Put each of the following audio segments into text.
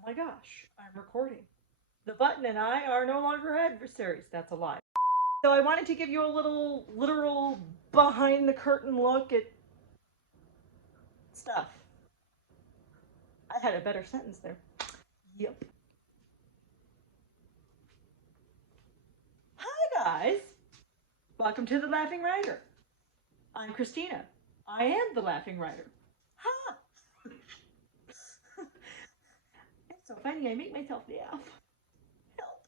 Oh my gosh, I'm recording. The button and I are no longer adversaries. That's a lie. So I wanted to give you a little literal behind the curtain look at stuff. I had a better sentence there. Yep. Hi guys. Welcome to the Laughing Writer. I'm Christina. I am the Laughing Writer. Ha! It's so funny. I make myself laugh. Help.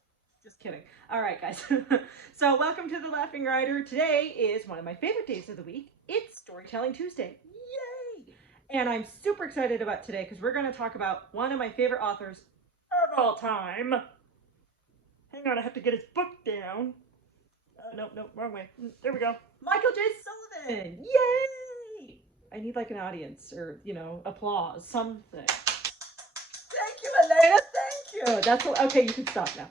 Just kidding. All right, guys. So, welcome to the Laughing Writer. Today is one of my favorite days of the week. It's Storytelling Tuesday. Yay! And I'm super excited about today because we're going to talk about one of my favorite authors of all time. Hang on, I have to get his book down. No, wrong way. There we go. Michael J. Sullivan. Yay! I need like an audience or, applause, something. Thank you, Elena. Thank you. That's what, okay, you can stop now.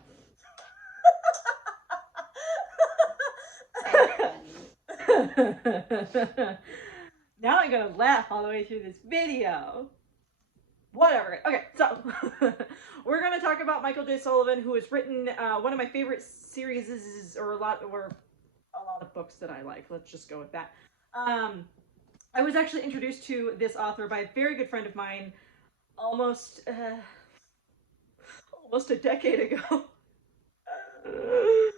Now I'm gonna laugh all the way through this video. Whatever. Okay, so we're gonna talk about Michael J. Sullivan, who has written one of my favorite series, or a lot of books that I like. Let's just go with that. I was actually introduced to this author by a very good friend of mine, almost a decade ago. Where's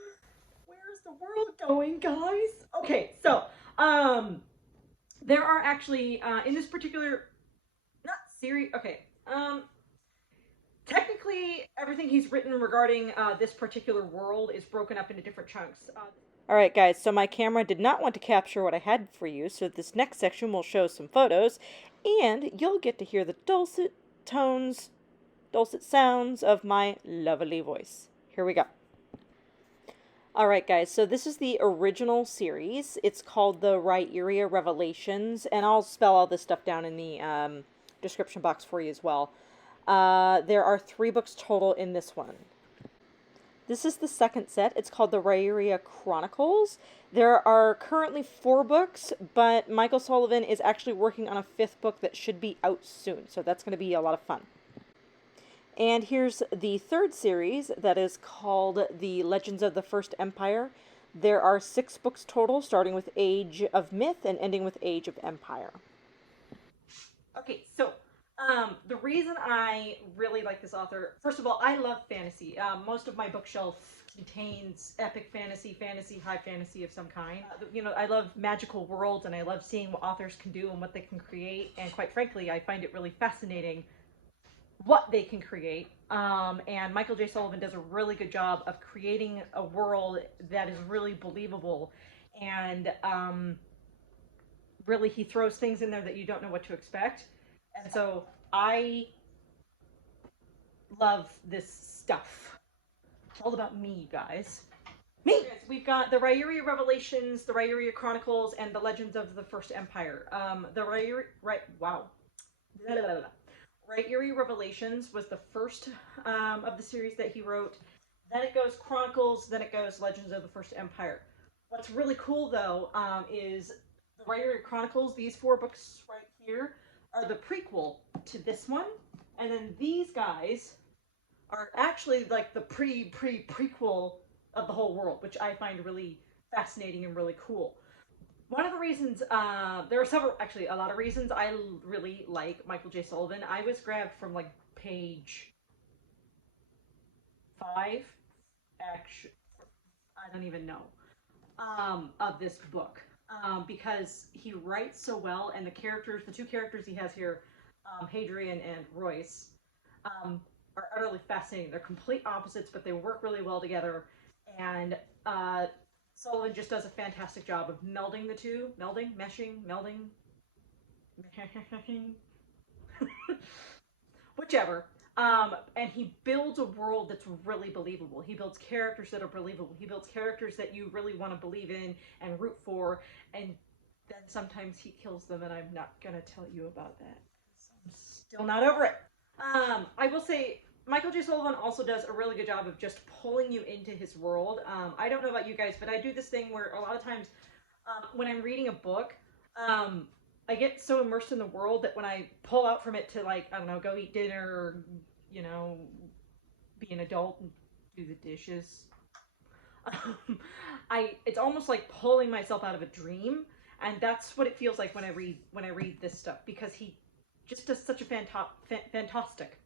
the world going, guys? Okay, so there are actually in this particular not series. Okay, technically everything he's written regarding this particular world is broken up into different chunks. All right, guys, so my camera did not want to capture what I had for you, so this next section will show some photos, and you'll get to hear the dulcet sounds of my lovely voice. Here we go. All right, guys, so this is the original series. It's called the Riyria Revelations, and I'll spell all this stuff down in the description box for you as well. There are 3 books total in this one. This is the second set. It's called the Rairia Chronicles. There are currently 4 books, but Michael Sullivan is actually working on a 5th book that should be out soon, so that's going to be a lot of fun. And here's the 3rd series that is called The Legends of the First Empire. There are 6 books total, starting with Age of Myth and ending with Age of Empire. Okay, so the reason I really like this author, first of all, I love fantasy. Most of my bookshelf contains epic fantasy, high fantasy of some kind. I love magical worlds, and I love seeing what authors can do and what they can create. And quite frankly, I find it really fascinating what they can create. And Michael J. Sullivan does a really good job of creating a world that is really believable. And really, he throws things in there that you don't know what to expect. And so I love this stuff. It's all about me, you guys. Me! We've got the Riyria Revelations, the Rairia Chronicles, and the Legends of the First Empire. The Riyria Revelations was the first of the series that he wrote. Then it goes Chronicles, then it goes Legends of the First Empire. What's really cool, though, is the Rairia Chronicles, these 4 books right here, are the prequel to this one, and then these guys are actually like the prequel of the whole world, which I find really fascinating and really cool. One of the reasons, there are several, actually a lot of reasons I really like Michael J. Sullivan. I was grabbed from like page 5, actually, I don't even know, of this book. Because he writes so well, and the 2 characters he has here, Hadrian and Royce, are utterly fascinating. They're complete opposites, but they work really well together, and Sullivan just does a fantastic job of melding the two, melding, whichever. And he builds a world that's really believable. He builds characters that are believable. He builds characters that you really want to believe in and root for. And then sometimes he kills them, and I'm not going to tell you about that. I'm still not over it. I will say, Michael J. Sullivan also does a really good job of just pulling you into his world. I don't know about you guys, but I do this thing where a lot of times when I'm reading a book, I get so immersed in the world that when I pull out from it to, like, I don't know, go eat dinner or, you know, be an adult and do the dishes. It's almost like pulling myself out of a dream, and that's what it feels like when I read this stuff, because he just does such a fantastic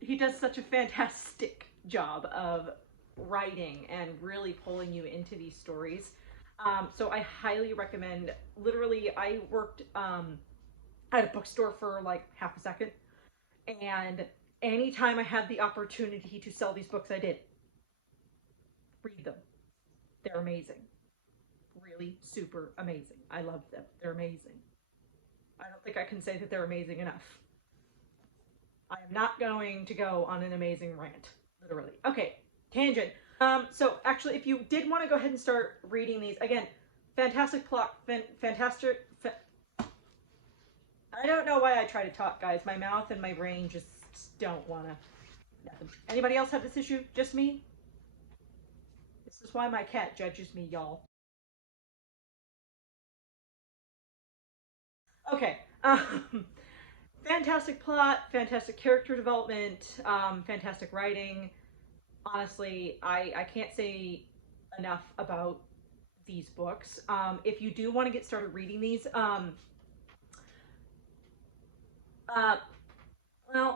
he does such a fantastic job of writing and really pulling you into these stories. So I highly recommend. Literally, I worked at a bookstore for like half a second, and anytime I had the opportunity to sell these books, I did. Read them. They're amazing. Really super amazing. I love them. They're amazing. I don't think I can say that they're amazing enough. I am not going to go on an amazing rant, literally. Okay, tangent. So actually, if you did want to go ahead and start reading these, again, fantastic plot, fantastic. I don't know why I try to talk, guys. My mouth and my brain just don't want to. Nothing. Anybody else have this issue? Just me? This is why my cat judges me, y'all. Okay. Fantastic plot, fantastic character development, fantastic writing. Honestly, I can't say enough about these books. If you do want to get started reading these, well,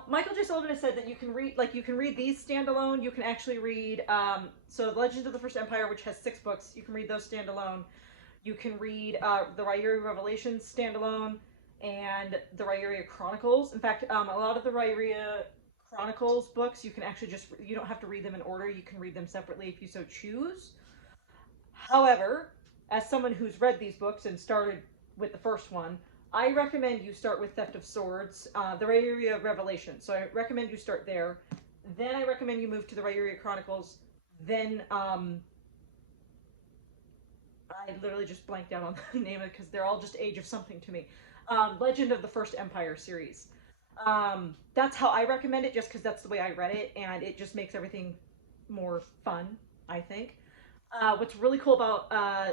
Michael J. Sullivan has said that you can read these standalone. You can actually read so Legends of the First Empire, which has 6 books. You can read those standalone. You can read the Riyria Revelations standalone and the Rairia Chronicles. In fact, a lot of the Rairia Chronicles books, you can actually you don't have to read them in order. You can read them separately if you so choose. However, as someone who's read these books and started with the first one, I recommend you start with Theft of Swords, the Rairia Revelations. So I recommend you start there. Then I recommend you move to the Rairia Chronicles. Then I literally just blanked out on the name of it because they're all just Age of something to me. Legend of the First Empire series. That's how I recommend it, just because that's the way I read it, and it just makes everything more fun, I think. What's really cool about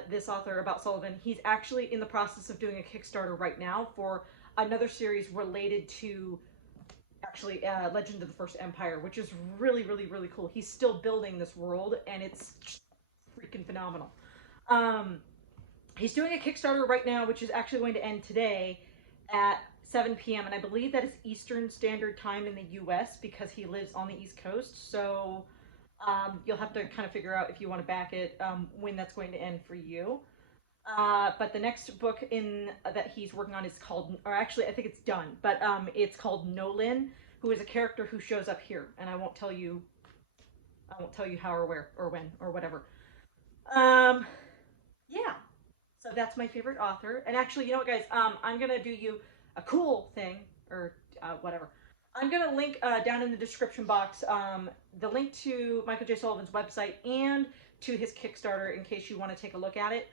this author, about Sullivan, he's actually in the process of doing a Kickstarter right now for another series related to actually Legend of the First Empire, which is really, really, really cool. He's still building this world, and it's freaking phenomenal. He's doing a Kickstarter right now, which is actually going to end today at 7 p.m. And I believe that is Eastern Standard Time in the U.S. because he lives on the East Coast. So you'll have to kind of figure out if you want to back it, when that's going to end for you. But the next book that he's working on is called, or actually I think it's done, but it's called Nolan, who is a character who shows up here, and I won't tell you how or where or when or whatever. Yeah. So that's my favorite author. And actually, you know what, guys? I'm gonna do you a cool thing, or whatever. I'm gonna link down in the description box the link to Michael J. Sullivan's website and to his Kickstarter in case you want to take a look at it.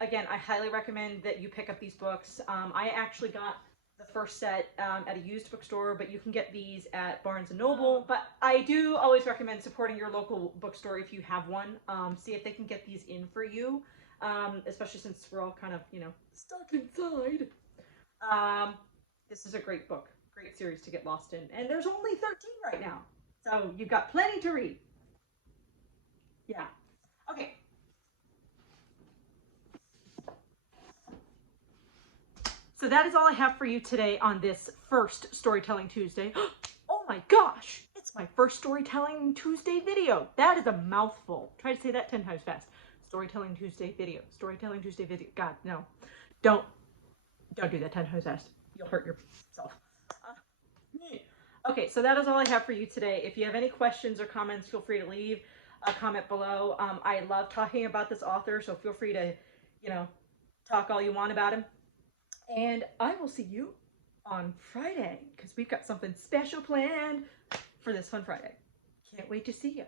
Again, I highly recommend that you pick up these books. I actually got the first set at a used bookstore, but you can get these at Barnes & Noble. But I do always recommend supporting your local bookstore if you have one. See if they can get these in for you, especially since we're all kind of, stuck inside. This is a great book, great series to get lost in. And there's only 13 right now, so you've got plenty to read. Yeah. Okay. So that is all I have for you today on this first Storytelling Tuesday. Oh my gosh, it's my first Storytelling Tuesday video. That is a mouthful. Try to say that 10 times fast. Storytelling Tuesday video. Storytelling Tuesday video. God, no. Don't do that 10 times fast. You'll hurt yourself. Okay, so that is all I have for you today. If you have any questions or comments, feel free to leave a comment below. I love talking about this author, so feel free to, talk all you want about him. And I will see you on Friday, because we've got something special planned for this fun Friday. Can't wait to see you.